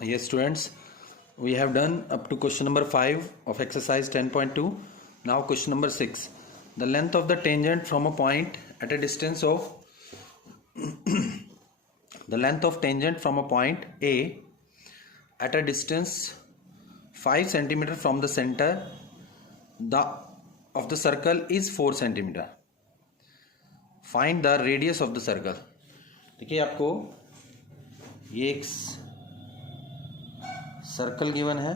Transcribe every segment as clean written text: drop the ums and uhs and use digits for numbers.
Yes, students, we have done up to question number 5 of exercise 10.2. Now question number 6. The length of the tangent from a point at a distance of the length of tangent from a point A at a distance 5 centimeter from the center of the circle is 4 centimeter. Find the radius of the circle. देखिए आपको ये एक circle given है,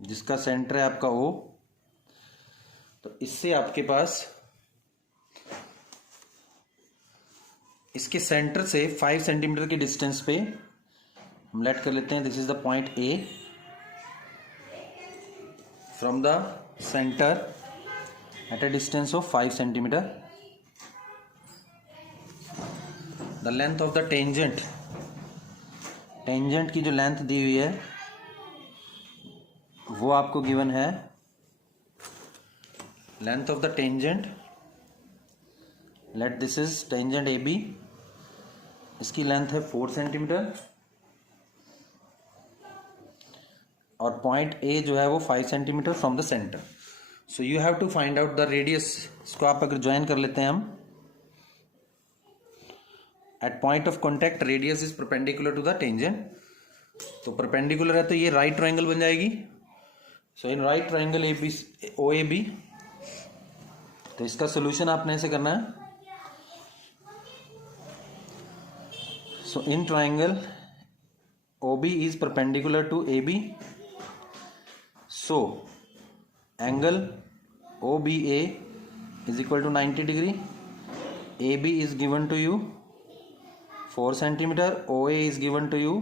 जिसका centre है आपका O। तो इससे आपके पास इसके सेंटर से 5 सेंटीमीटर के डिस्टेंस पे हम लेट कर लेते हैं this is the point A from the center at a distance of 5 centimeter. The length of the tangent की जो लेंथ दी हुई है वो आपको गिवन है। Length of the tangent, let this is tangent AB, इसकी लेंथ है 4 सेंटीमीटर और पॉइंट A जो है वो 5 centimetre from the centre. So you have to find out the radius. इसको आप अगर ज्वाइन कर लेते हैं हम, at point of contact radius is perpendicular to the tangent. तो परपेंडिकुलर है तो ये राइट ट्रायंगल बन जाएगी। So in right triangle OAB, तो इसका सोल्यूशन आपने ऐसे करना है। So in triangle OB is perpendicular to AB, so angle OBA is equal to 90 degree. AB is given to you 4 centimeter, OA is given to you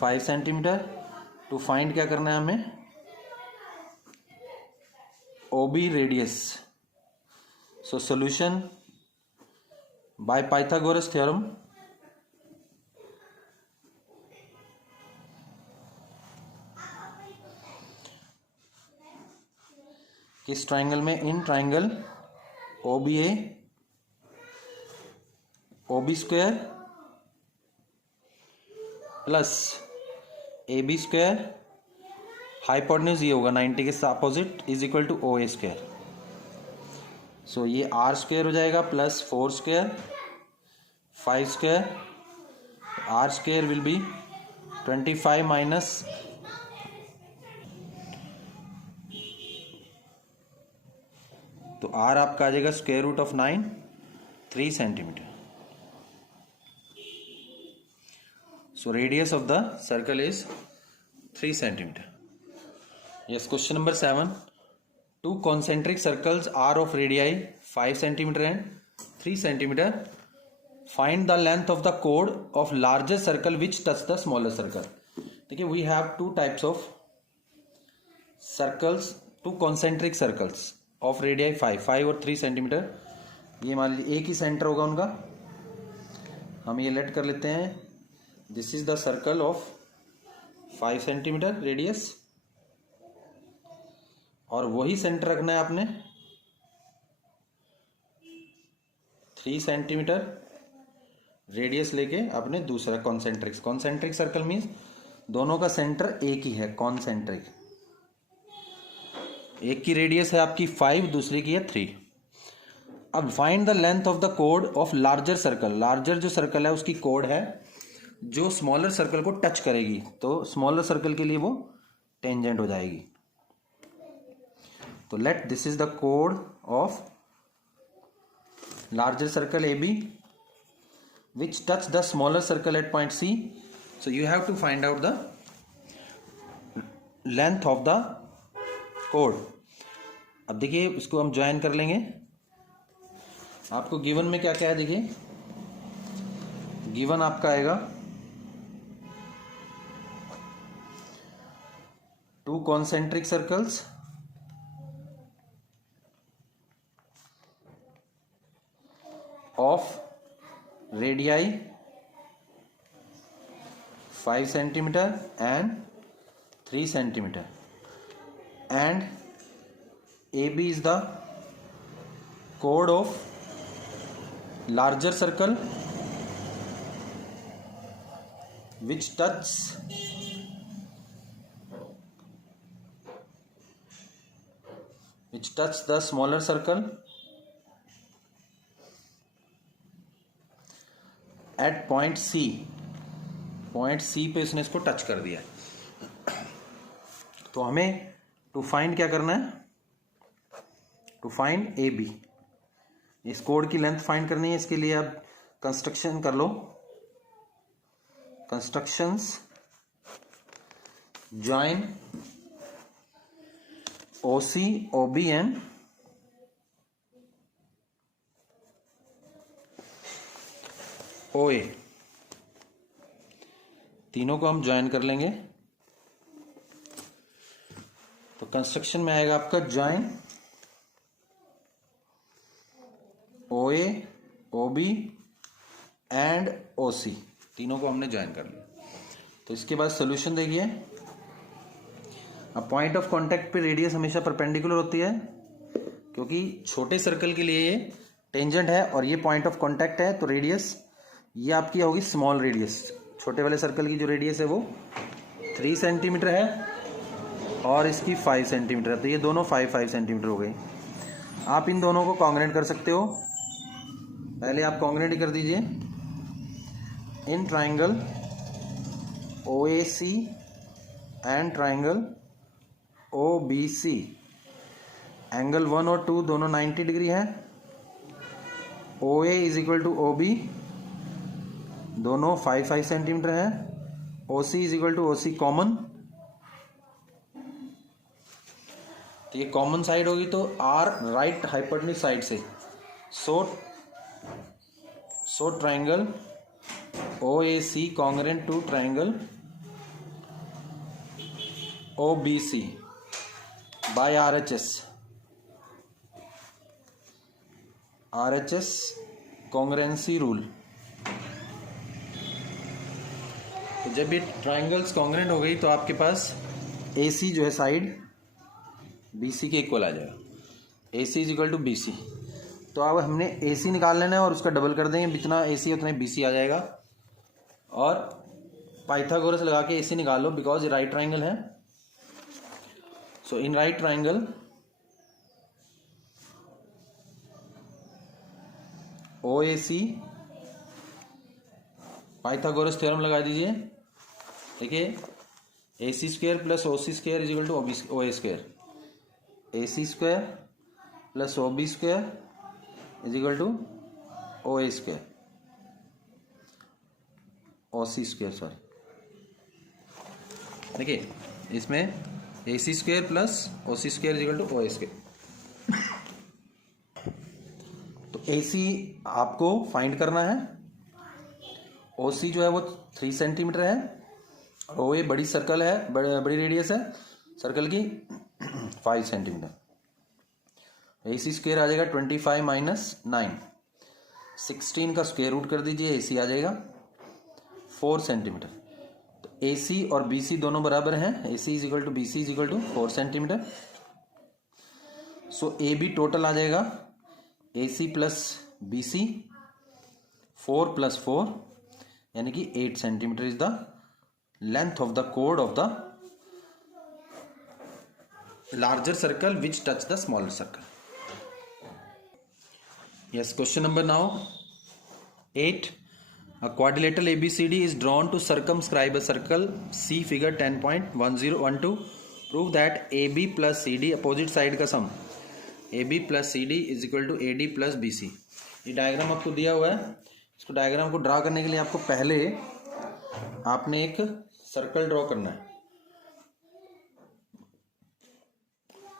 5 centimeter. to find क्या करना है हमें, OB radius. so solution by Pythagoras theorem, किस triangle में, in triangle OBA OB square plus AB square, hypotenuse ये होगा 90 के opposite, is equal to OA square. So ये R स्क्वायर हो जाएगा plus 4 square 5 square, R square will be 25 minus तो R आपका आ जाएगा square root of 9, 3 centimetre. So radius of the circle is 3 centimetre. Yes, question number 7. 2 concentric circles are of radii 5 centimeter and 3 centimeter. Find the length of the chord of larger circle which touch the smaller circle. देखिए we have 2 types of circles, 2 concentric circles of radii 5 और 3 centimetre. ये मान लीजिए एक ही centre होगा उनका, हम ये लेट कर लेते हैं this is the circle of 5 centimetre radius, और वही सेंटर रखना है आपने 3 सेंटीमीटर रेडियस लेके आपने दूसरा कॉन्सेंट्रिक सर्कल मीन्स दोनों का सेंटर एक ही है। कॉन्सेंट्रिक, एक की रेडियस है आपकी 5, दूसरी की है 3। अब find the length of the code of larger circle. Larger जो सर्कल है उसकी कोड है जो स्मॉलर सर्कल को टच करेगी, तो स्मॉलर सर्कल के लिए वो टेंजेंट हो जाएगी। तो let this is the code of larger circle AB which touch the smaller circle at point C. So you have to find out the length of the chord. अब देखिए इसको हम ज्वाइन कर लेंगे। आपको गिवन में क्या क्या है, देखिए गिवन आपका आएगा 2 concentric circles of radii 5 centimeter and 3 centimeter, and AB is the chord of larger circle which touch the smaller circle at point C. Point C पे उसने इसको टच कर दिया है। तो हमें टू फाइंड क्या करना है? टू फाइंड AB, इस कोड की लेंथ फाइंड करनी है। इसके लिए आप कंस्ट्रक्शन कर लो, constructions join OC, OB and OA, तीनों को हम ज्वाइन कर लेंगे। तो कंस्ट्रक्शन में आएगा आपका join OA, OB and OC, तीनों को हमने ज्वाइन कर लिया। तो इसके बाद सोल्यूशन देखिए। अब पॉइंट ऑफ कांटेक्ट पे रेडियस हमेशा परपेंडिकुलर होती है, क्योंकि छोटे सर्कल के लिए ये टेंजेंट है और ये पॉइंट ऑफ कांटेक्ट है। तो रेडियस ये आपकी होगी स्मॉल रेडियस। छोटे वाले सर्कल की जो रेडियस है वो 3 सेंटीमीटर है और इसकी 5 सेंटीमीटर है। तो ये दोनों 5 सेंटीमीटर हो गए। आप इन दोनों को कॉन्ग्रेंट कर सकते हो। पहले आप कॉन्ग्रेंट ही कर दीजिए। In triangle OAC and triangle OBC, angle 1 और 2 दोनों 90 डिग्री है। OA is equal to OB, दोनों 5 सेंटीमीटर है। OC is equal to OC common, तो ये कॉमन साइड होगी तो R राइट हाइपोटेन्यूज साइड से। So triangle OAC congruent to triangle OBC by RHS congruency rule. तो जब ये ट्राइंगल्स कॉन्ग्रेंट हो गई तो आपके पास AC जो है साइड BC के इक्वल आ जाएगा। AC is equal to BC। तो अब हमने AC निकाल लेना है और उसका डबल कर देंगे, जितना AC है उतना BC आ जाएगा। और पाइथागोरस लगा के AC निकाल लो, बिकॉज ये राइट ट्राइंगल है। So in right triangle OAC, Pythagoras theorem लगा दीजिए। देखिए AC square plus OC square is equal to OA square, AC square plus OB square is equal to OA square, OC square sorry. देखिए इसमें AC square plus OC square is equal to OA square. तो AC आपको find करना है। OC जो है वो 3 centimetre है और OA बड़ी सर्कल है, बड़ी रेडियस है सर्कल की 5 सेंटीमीटर। AC स्क्वायर आ जाएगा 25 माइनस 9, 16 का स्क्वायर रूट कर दीजिए, AC आ जाएगा 4 सेंटीमीटर। तो AC और BC दोनों बराबर हैं। AC is equal to BC is equal to 4 centimetre. So AB total आ जाएगा AC प्लस BC 4 प्लस 4 यानी कि 8 centimetre is the length of the code of the larger circle which touch the smaller circle. Yes, question number now 8. A quadrilateral ABCD is drawn to circumscribe a circle. See figure 10.1012. Prove that AB plus CD opposite side का sum AB plus CD is equal to AD plus BC. ये diagram आपको दिया हुआ है। इसको diagram को draw करने के लिए आपको पहले आपने एक सर्कल ड्रॉ करना है।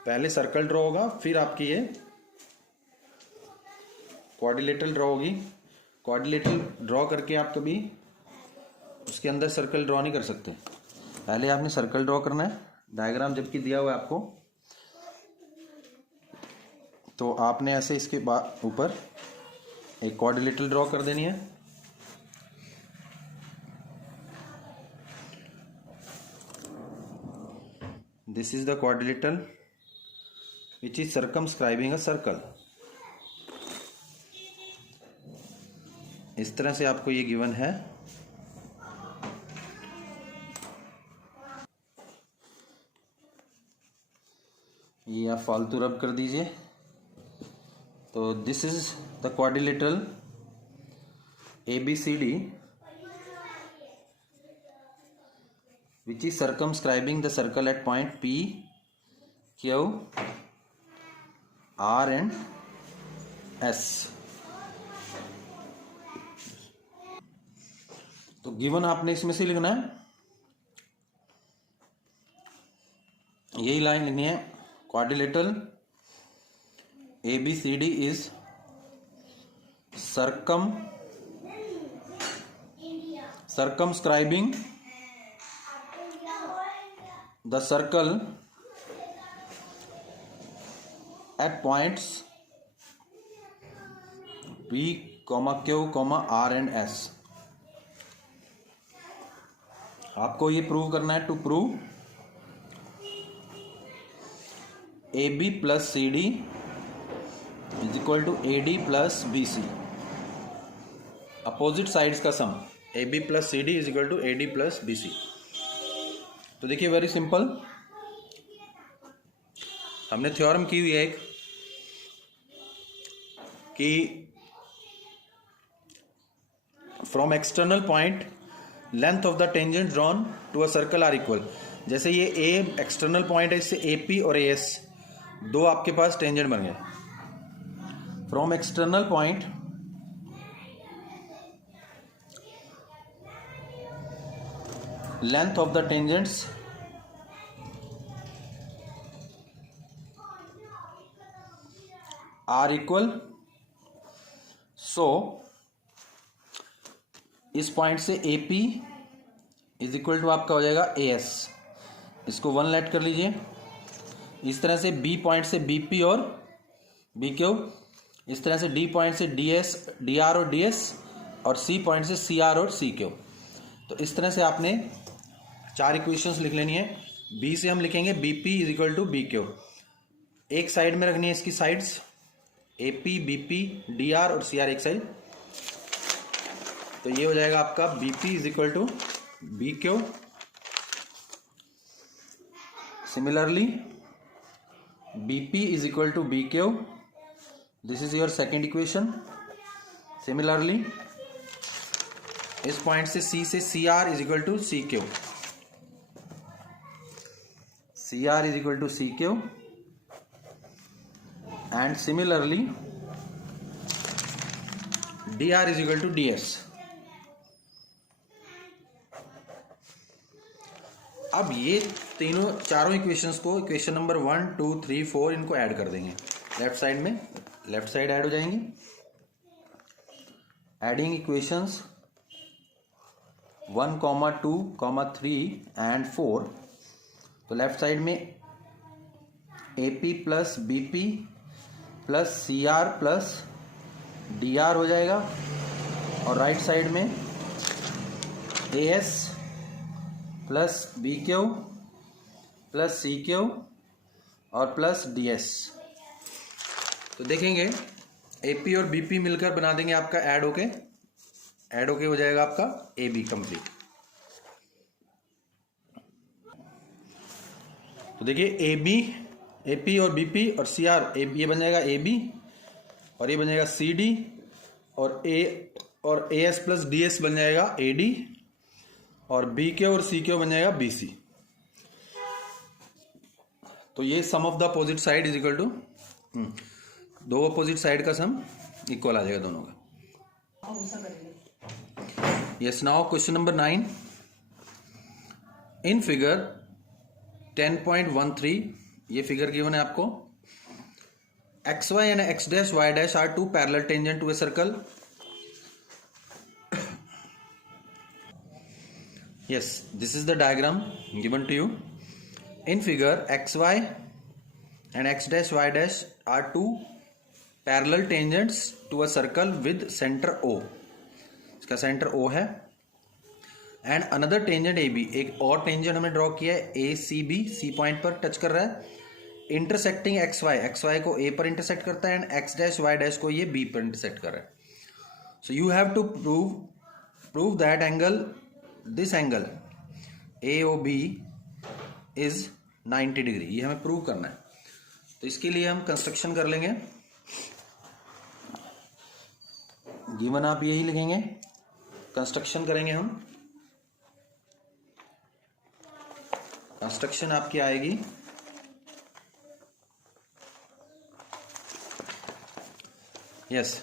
पहले सर्कल ड्रॉ होगा, फिर आपकी ये क्वाड्रिलेटरल ड्रॉ होगी। क्वाड्रिलेटरल ड्रॉ करके आप कभी उसके अंदर सर्कल ड्रॉ नहीं कर सकते। पहले आपने सर्कल ड्रॉ करना है। डायग्राम जबकि दिया हुआ है आपको, तो आपने ऐसे इसके बाद ऊपर एक क्वाड्रिलेटरल ड्रॉ कर देनी है। this is the quadrilateral which is circumscribing a circle. इस तरह से आपको ये गिवन है. ये आप फालतू रब कर दीजिए. तो this is the quadrilateral ABCD which is circumscribing the circle at point P, Q, R and S. तो गिवन आपने इसमें से लिखना है. यही लाइन लिखनी है. Quadrilateral ABCD is circumscribing the circle at points P, Q, R and S. आपको ये प्रूव करना है. To prove AB plus CD is equal to AD plus BC. Opposite sides का sum AB plus CD is equal to AD plus BC. तो देखिए very simple. हमने theorem की हुई है एक कि from external point length of the tangent drawn to a circle are equal. जैसे ये A एक्सटर्नल पॉइंट है, इससे AP और AS दो आपके पास टेंजेंट बन गए. From external point length of the tangents are equal. So इस पॉइंट से AP इज इक्वल टू आपका हो जाएगा AS. इसको 1 लेट कर लीजिए. इस तरह से B पॉइंट से BP और BQ, इस तरह से D पॉइंट से DS, DR और DS, और C पॉइंट से CR और CQ. तो इस तरह से आपने 4 इक्वेशंस लिख लेनी है. B से हम लिखेंगे BP is equal to BQ. एक साइड में रखनी है इसकी साइड्स AP, BP, DR और CR एक साइड. तो ये हो जाएगा आपका BP is equal to BQ. Similarly BP is equal to BQ. This is your second equation. Similarly, इस पॉइंट से C से CR is equal to CQ. CR is equal to CQ. And similarly, DR is equal to DS. अब ये चारों equations को equation number 1, 2, 3, 4 इनको add कर देंगे लेफ्ट साइड में. लेफ्ट साइड ऐड हो जाएंगी. Adding equations 1, 2, 3 and 4. तो लेफ्ट साइड में AP plus BP plus CR plus DR हो जाएगा. और राइट साइड में AS plus BQ plus CQ और प्लस DS. तो देखेंगे AP और BP मिलकर बना देंगे आपका ऐड होके हो जाएगा आपका AB कंप्लीट. तो देखिए AP और BP और CR, ये बन जाएगा AB और ये बन जाएगा CD और A और AS प्लस DS बन जाएगा AD और BQ और CQ बन जाएगा BC. तो ये sum of the opposite side is equal to, दो अपोजिट साइड का सम इक्वल आ जाएगा दोनों का. Yes. Now question number 9. In figure 10.13 ये फिगर गिवन है आपको. XY and X dash Y dash are two parallel tangent to a circle. Yes, this is the diagram given to you. In figure, XY and X dash Y dash are two parallel tangents to a circle with center O. इसका centre O है. And another tangent A B, एक और tangent हमने draw किया है A C B, C point पर touch कर रहा है, इंटरसेक्टिंग एक्स वाई को ए पर इंटरसेक्ट करता है and X dash Y dash को ये बी पर इंटरसेक्ट कर रहा है. So you have to prove that angle, this angle A O B is 90 degree. ये हमें प्रूव करना है. तो इसके लिए हम कंस्ट्रक्शन कर लेंगे. गिवन आप यही लिखेंगे, कंस्ट्रक्शन करेंगे हम. कंस्ट्रक्शन आपकी आएगी यस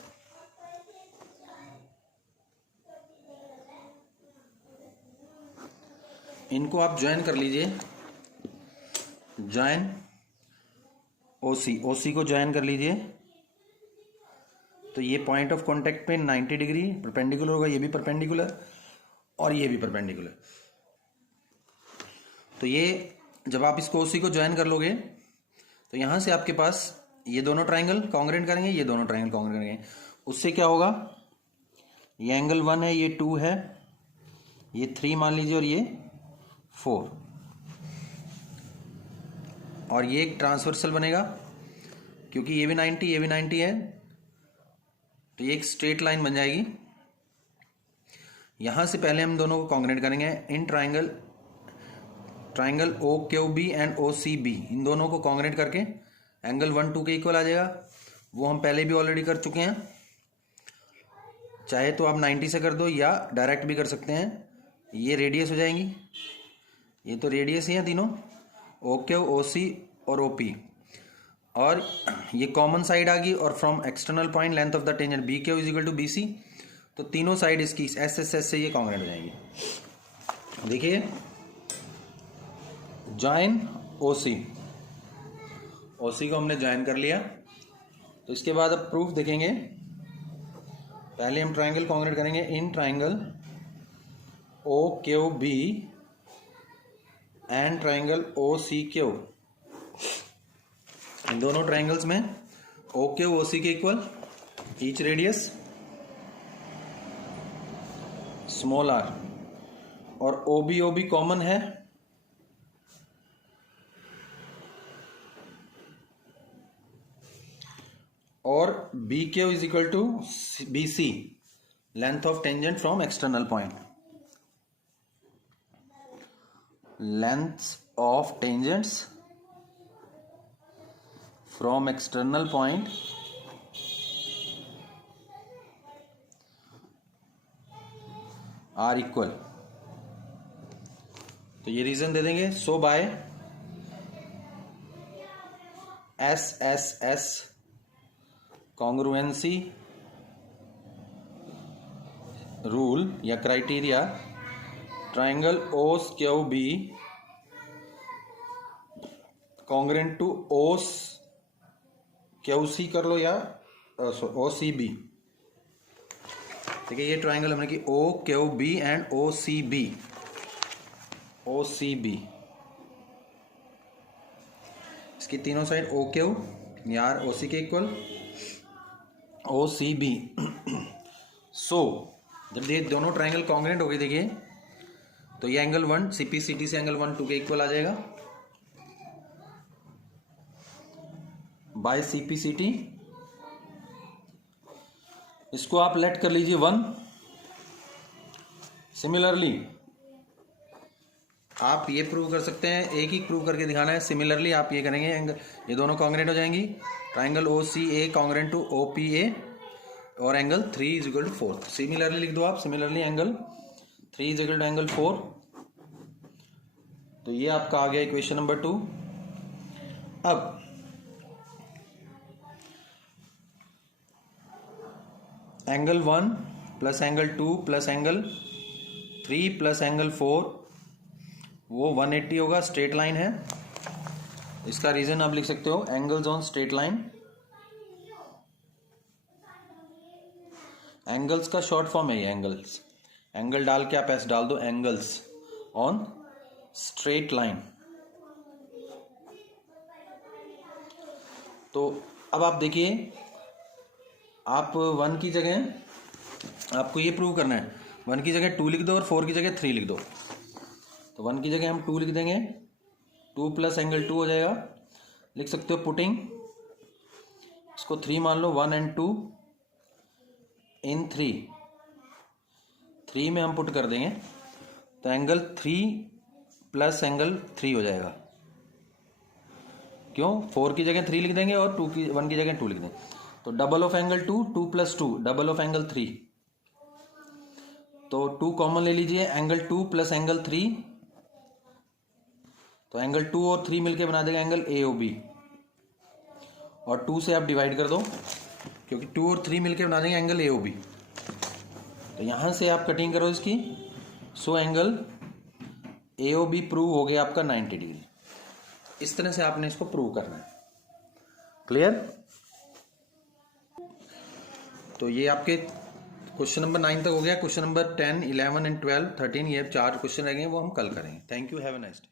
इनको आप ज्वाइन कर लीजिए. ज्वाइन ओसी को ज्वाइन कर लीजिए. तो ये पॉइंट ऑफ कांटेक्ट पे 90 डिग्री परपेंडिकुलर होगा, ये भी परपेंडिकुलर और ये भी परपेंडिकुलर. तो ये जब आप इसको ओसी को ज्वाइन कर लोगे तो यहां से आपके पास ये दोनों ट्राइंगल कॉन्ग्रेंट करेंगे, ये दोनों ट्राइंगल कॉन्ग्रेंट करेंगे. उससे क्या होगा, ये एंगल 1 है, ये 2 है, ये 3 मान लीजिए और ये 4, और ये एक ट्रांसवर्सल बनेगा क्योंकि ये भी 90 ये भी 90 है. तो ये एक स्ट्रेट लाइन बन जाएगी. यहां से पहले हम दोनों को कॉन्ग्रेंट करेंगे in triangle O Q B and O C B. इन दोनों को कॉन्ग्रेंट करके एंगल 1 2 के इक्वल आ जाएगा. वो हम पहले भी ऑलरेडी कर चुके हैं. चाहे तो आप 90 से कर दो या डायरेक्ट भी कर सकते हैं. ये रेडियस हो जाएंगी, ये तो रेडियस ही है तीनों, ओ क्यू ओ सी और ओ पी. और ये कॉमन साइड आ गई और from external point length of the tangent B Q is equal to B C. तो तीनों साइड इसकी एस एस एस से ये कॉन्ग्रेंट हो जाएंगी. देखिए ज्वाइन ओसी को हमने ज्वाइन कर लिया. तो इसके बाद अब प्रूफ देखेंगे. पहले हम ट्राइंगल कॉन्ग्रेंट करेंगे in triangle O Q B and triangle O C Q. इन दोनों ट्राइंगल्स में ओ क्यू ओ सी के equal, each radius small R, और ओ बी कॉमन है. और B Q is equal to B C, length of tangent from external point. Length of tangents from external point are equal. तो ये reason दे देंगे. So by S S S congruency rule या criteria, triangle O Q B congruent to OS Q C कर लो या ओ C B. ठीक है, ये ट्राइंगल हमने की O Q B and O C B. इसकी तीनों साइड ओ क्यू यार ओ सी के इक्वल, ओ सी बी. सो जब ये दोनों ट्राइंगल कॉन्ग्रेंट हो गए देखिए, तो ये angle 1 C P C T से एंगल 1 2 के इक्वल आ जाएगा by C P C T. इसको आप लेट कर लीजिए 1. सिमिलरली आप ये प्रूव कर सकते हैं, एक ही प्रूव करके दिखाना है. सिमिलरली आप ये करेंगे, ये दोनों कॉन्ग्रेंट हो जाएंगी. Triangle O C A congruent to O P A और angle 3 is equal to 4. Similarly लिख दो आप. Similarly angle 3 is equal to angle 4. तो ये आपका आ गया इक्वेशन नंबर 2. अब angle 1 plus angle 2 plus angle 3 plus angle 4 वो 180 होगा. स्ट्रेट लाइन है. इसका रीजन आप लिख सकते हो angles on straight line. Angles का शॉर्ट फॉर्म है ये एंगल्स. एंगल डाल के आप ऐसे डाल दो एंगल्स ऑन स्ट्रेट लाइन. तो अब आप देखिए, आप 1 की जगह आपको ये प्रूव करना है 1 की जगह 2 लिख दो और 4 की जगह 3 लिख दो। तो 1 की जगह हम 2 लिख देंगे, 2 प्लस एंगल 2 हो जाएगा। लिख सकते हो पुटिंग, इसको 3 मान लो, 1 and 2 इन 3 में हम पुट कर देंगे तो एंगल 3 प्लस एंगल 3 हो जाएगा। क्यों? 4 की जगह 3 लिख देंगे और 1 की जगह 2 लिख देंगे। तो double of angle 2, 2 plus 2 double of angle 3। तो 2 कॉमन ले लीजिए, एंगल 2 प्लस एंगल 3, तो एंगल 2 और 3 मिलके बना देगा एंगल AOB। और 2 से आप डिवाइड कर दो क्योंकि 2 और 3 मिलके बना देंगे एंगल AOB। तो यहां से आप कटिंग करो इसकी, सो एंगल AOB प्रूव हो गया आपका 90 डिग्री। इस तरह से आपने इसको प्रूव करना है। क्लियर? तो ये आपके क्वेश्चन नंबर 9 तक हो गया। क्वेश्चन नंबर 10, 11 एंड 12, 13 ये 4 क्वेश्चन रह गए, वो हम कल करेंगे। Thank you, have a nice day.